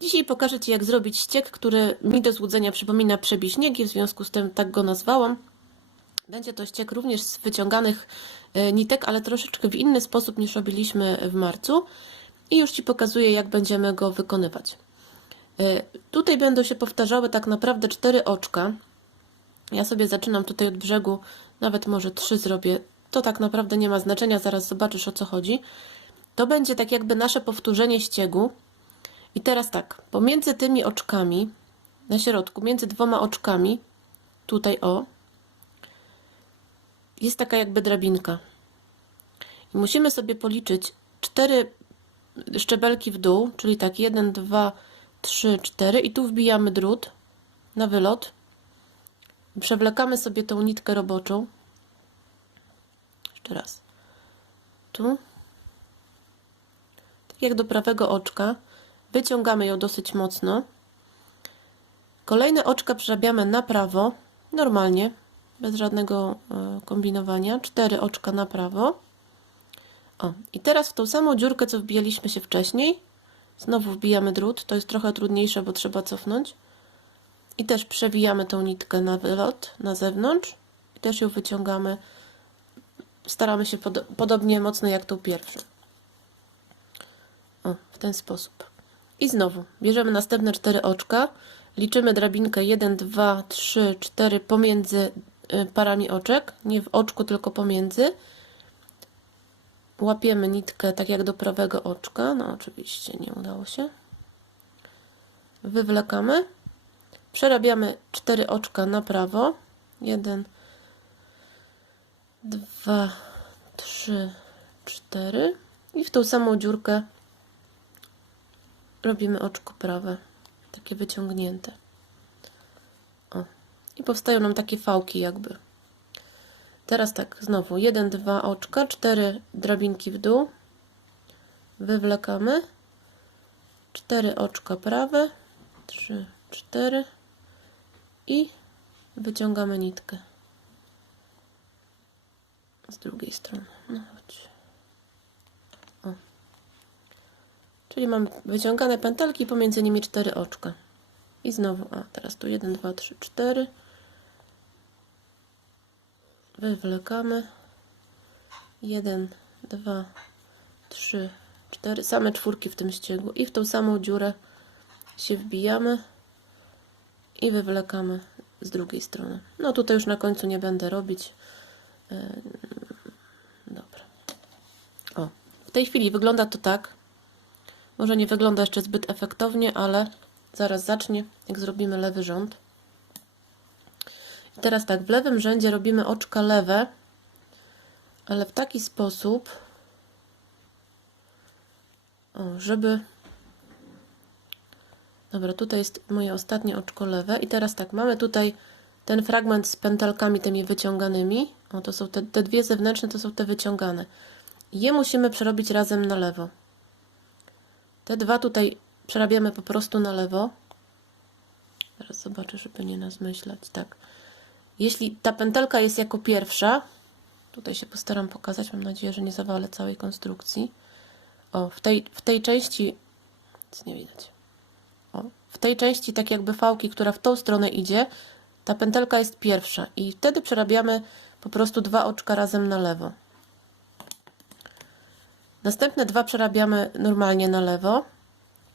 Dzisiaj pokażę Ci, jak zrobić ściek, który mi do złudzenia przypomina przebiśniegi, w związku z tym tak go nazwałam. Będzie to ściek również z wyciąganych e, nitek, ale troszeczkę w inny sposób niż robiliśmy w marcu. I już Ci pokazuję, jak będziemy go wykonywać. E, Tutaj będą się powtarzały tak naprawdę cztery oczka. Ja sobie zaczynam tutaj od brzegu, nawet może trzy zrobię. To tak naprawdę nie ma znaczenia, zaraz zobaczysz o co chodzi. To będzie tak jakby nasze powtórzenie ściegu. I teraz tak, pomiędzy tymi oczkami, na środku, między dwoma oczkami, tutaj o, jest taka jakby drabinka. I musimy sobie policzyć cztery szczebelki w dół, czyli tak, jeden, dwa, trzy, cztery i tu wbijamy drut na wylot. Przewlekamy sobie tą nitkę roboczą. Jeszcze raz. Tu. Tak jak do prawego oczka. Wyciągamy ją dosyć mocno. Kolejne oczka przerabiamy na prawo, normalnie, bez żadnego e, kombinowania. Cztery oczka na prawo. O, i teraz w tą samą dziurkę, co wbijaliśmy się wcześniej, znowu wbijamy drut. To jest trochę trudniejsze, bo trzeba cofnąć. I też przewijamy tą nitkę na wylot, na zewnątrz. I też ją wyciągamy. Staramy się pod podobnie mocno jak tą pierwszą. O, w ten sposób. I znowu bierzemy następne cztery oczka, liczymy drabinkę 1, 2, 3, 4 pomiędzy y, parami oczek, nie w oczku, tylko pomiędzy. Łapiemy nitkę tak jak do prawego oczka, no oczywiście nie udało się. Wywlekamy, przerabiamy cztery oczka na prawo. 1, 2, 3, 4 i w tą samą dziurkę robimy oczko prawe, takie wyciągnięte. O. I powstają nam takie fałki jakby. Teraz tak, znowu jeden, dwa oczka, cztery drabinki w dół. Wywlekamy. Cztery oczka prawe, trzy, cztery i wyciągamy nitkę. Z drugiej strony. No chodź. O. Czyli mamy wyciągane pętelki, pomiędzy nimi cztery oczka. I znowu, a teraz tu 1, 2, 3, 4. Wywlekamy. 1, 2, 3, 4. Same czwórki w tym ściegu. I w tą samą dziurę się wbijamy i wywlekamy z drugiej strony. No tutaj już na końcu nie będę robić. Dobra. O, w tej chwili wygląda to tak. Może nie wygląda jeszcze zbyt efektownie, ale zaraz zacznie, jak zrobimy lewy rząd. I teraz tak, w lewym rzędzie robimy oczka lewe, ale w taki sposób, o, żeby... Dobra, tutaj jest moje ostatnie oczko lewe i teraz tak, mamy tutaj ten fragment z pętelkami tymi wyciąganymi. O, to są te, te dwie zewnętrzne, to są te wyciągane. Je musimy przerobić razem na lewo. Te dwa tutaj przerabiamy po prostu na lewo. Teraz zobaczę, żeby nie nazmyślać. Tak. Jeśli ta pętelka jest jako pierwsza, tutaj się postaram pokazać, mam nadzieję, że nie zawalę całej konstrukcji. O, w tej, w tej części, nic nie widać. O, w tej części tak jakby fałki, która w tą stronę idzie, ta pętelka jest pierwsza i wtedy przerabiamy po prostu dwa oczka razem na lewo. Następne dwa przerabiamy normalnie na lewo.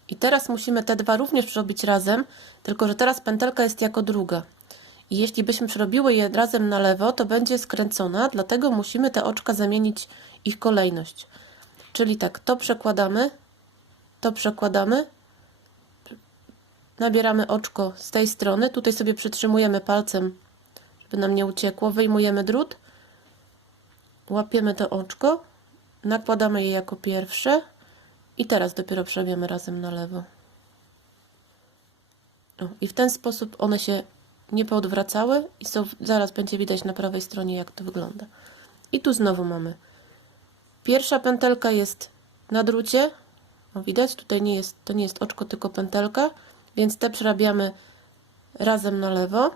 I teraz musimy te dwa również przerobić razem, tylko że teraz pętelka jest jako druga. I jeśli byśmy przerobiły je razem na lewo, to będzie skręcona, dlatego musimy te oczka zamienić ich kolejność. Czyli tak, to przekładamy, to przekładamy, nabieramy oczko z tej strony, tutaj sobie przytrzymujemy palcem, żeby nam nie uciekło, wyjmujemy drut, łapiemy to oczko, nakładamy je jako pierwsze i teraz dopiero przerabiamy razem na lewo. O, I w ten sposób one się nie poodwracały i są, zaraz będzie widać na prawej stronie jak to wygląda. I tu znowu mamy. Pierwsza pętelka jest na drucie. O, widać, tutaj nie jest, to nie jest oczko, tylko pętelka, więc te przerabiamy razem na lewo.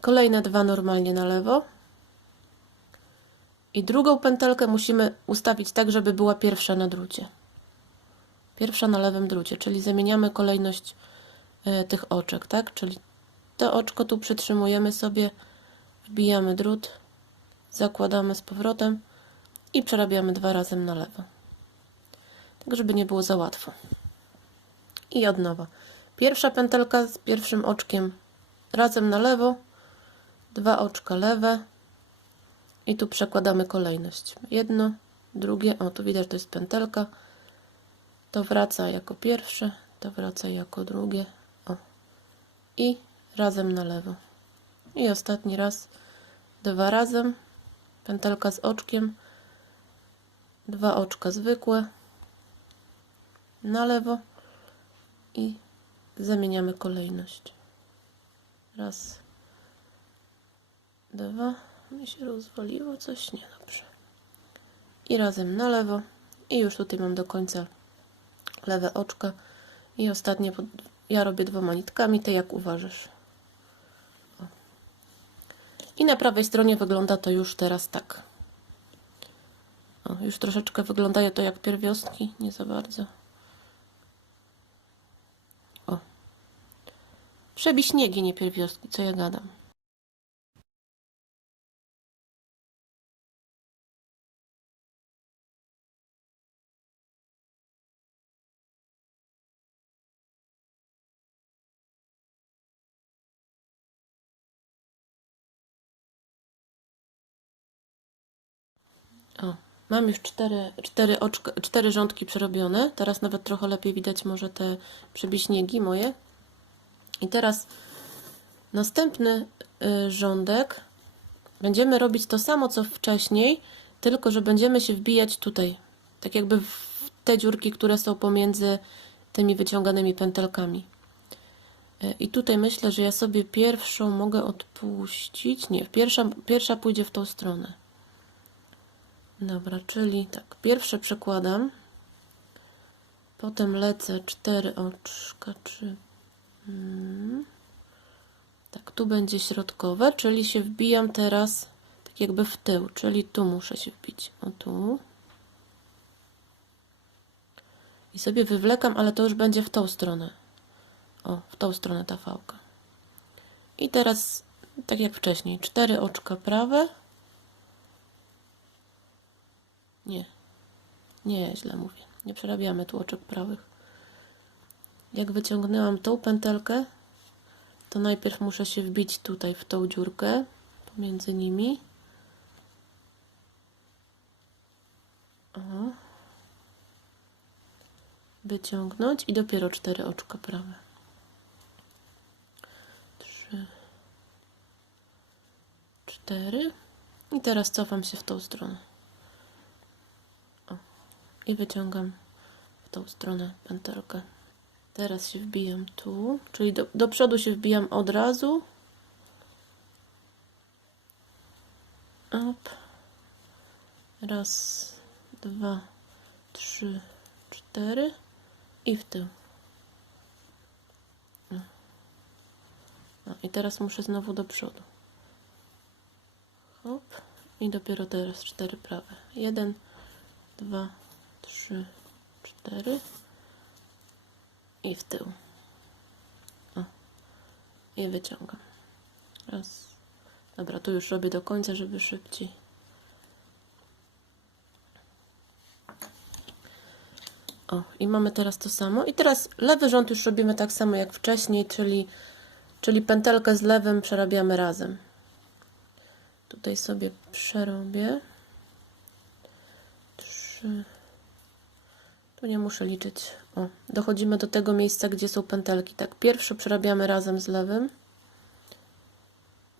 Kolejne dwa normalnie na lewo. I drugą pętelkę musimy ustawić tak, żeby była pierwsza na drucie. Pierwsza na lewym drucie, czyli zamieniamy kolejność e, tych oczek, tak? Czyli to oczko tu przytrzymujemy sobie, wbijamy drut, zakładamy z powrotem i przerabiamy dwa razy na lewo. Tak, żeby nie było za łatwo. I od nowa. Pierwsza pętelka z pierwszym oczkiem razem na lewo, dwa oczka lewe i tu przekładamy kolejność. Jedno, drugie, o tu widać, to jest pętelka. To wraca jako pierwsze, to wraca jako drugie. O. I razem na lewo. I ostatni raz, dwa razem, pętelka z oczkiem, dwa oczka zwykłe, na lewo i zamieniamy kolejność. Raz, dwa, mi się rozwaliło coś, nie, dobrze. I razem na lewo i już tutaj mam do końca lewe oczka i ostatnie, pod... ja robię dwoma nitkami, ty jak uważasz. O. I na prawej stronie wygląda to już teraz tak. O, już troszeczkę wyglądają to jak pierwiostki, nie za bardzo. O. Przebiśniegi, nie pierwiostki, co ja gadam. O, mam już cztery, cztery, oczka, cztery rządki przerobione. Teraz nawet trochę lepiej widać może te przebiśniegi moje. I teraz następny y, rządek będziemy robić to samo co wcześniej, tylko że będziemy się wbijać tutaj, tak jakby w te dziurki, które są pomiędzy tymi wyciąganymi pętelkami. Y, I tutaj myślę, że ja sobie pierwszą mogę odpuścić. Nie, pierwsza, pierwsza pójdzie w tą stronę. Dobra, czyli tak, pierwsze przekładam, potem lecę cztery oczka, czy... Hmm. Tak, tu będzie środkowe, czyli się wbijam teraz tak jakby w tył, czyli tu muszę się wbić, o tu. I sobie wywlekam, ale to już będzie w tą stronę. O, w tą stronę ta fałka. I teraz, tak jak wcześniej, cztery oczka prawe, nie. Nie, źle mówię. Nie przerabiamy tu oczek prawych. Jak wyciągnęłam tą pętelkę, to najpierw muszę się wbić tutaj w tą dziurkę pomiędzy nimi. O. Wyciągnąć i dopiero cztery oczka prawe. Trzy. Cztery. I teraz cofam się w tą stronę i wyciągam w tą stronę pętelkę. Teraz się wbijam tu, czyli do, do przodu się wbijam od razu. Up. Raz, dwa, trzy, cztery i w tył. No. no i teraz muszę znowu do przodu. Hop. I dopiero teraz cztery prawe. Jeden, dwa, trzy, cztery i w tył. O. I wyciągam. Raz. Dobra, tu już robię do końca, żeby szybciej. O, i mamy teraz to samo. I teraz lewy rząd już robimy tak samo jak wcześniej, czyli, czyli pętelkę z lewym przerabiamy razem. Tutaj sobie przerobię. Trzy. Tu nie muszę liczyć. O, dochodzimy do tego miejsca, gdzie są pętelki. Tak, pierwszy przerabiamy razem z lewym.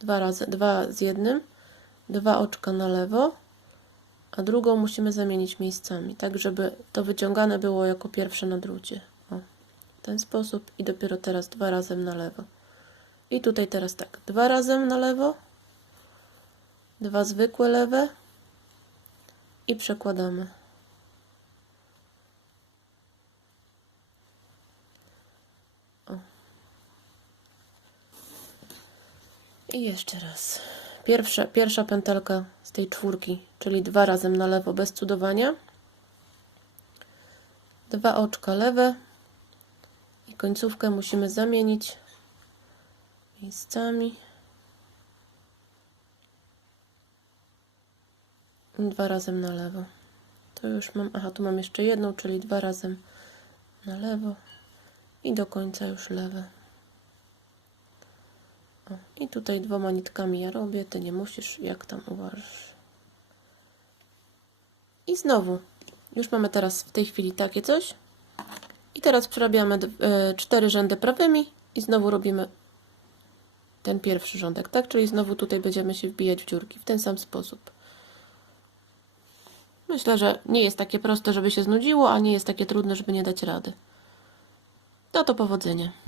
Dwa razy, dwa z jednym. Dwa oczka na lewo. A drugą musimy zamienić miejscami, tak żeby to wyciągane było jako pierwsze na drucie. O, w ten sposób i dopiero teraz dwa razem na lewo. I tutaj teraz tak, dwa razem na lewo. Dwa zwykłe lewe. I przekładamy. I jeszcze raz. Pierwsza, pierwsza pętelka z tej czwórki, czyli dwa razem na lewo bez cudowania. dwa oczka lewe i końcówkę musimy zamienić miejscami. Dwa razem na lewo. To już mam, aha, tu mam jeszcze jedną, czyli dwa razem na lewo i do końca już lewe. I tutaj dwoma nitkami ja robię, ty nie musisz, jak tam uważasz. I znowu, już mamy teraz w tej chwili takie coś. I teraz przerabiamy e, cztery rzędy prawymi i znowu robimy ten pierwszy rządek, tak? Czyli znowu tutaj będziemy się wbijać w dziurki w ten sam sposób. Myślę, że nie jest takie proste, żeby się znudziło, a nie jest takie trudne, żeby nie dać rady. No to powodzenia.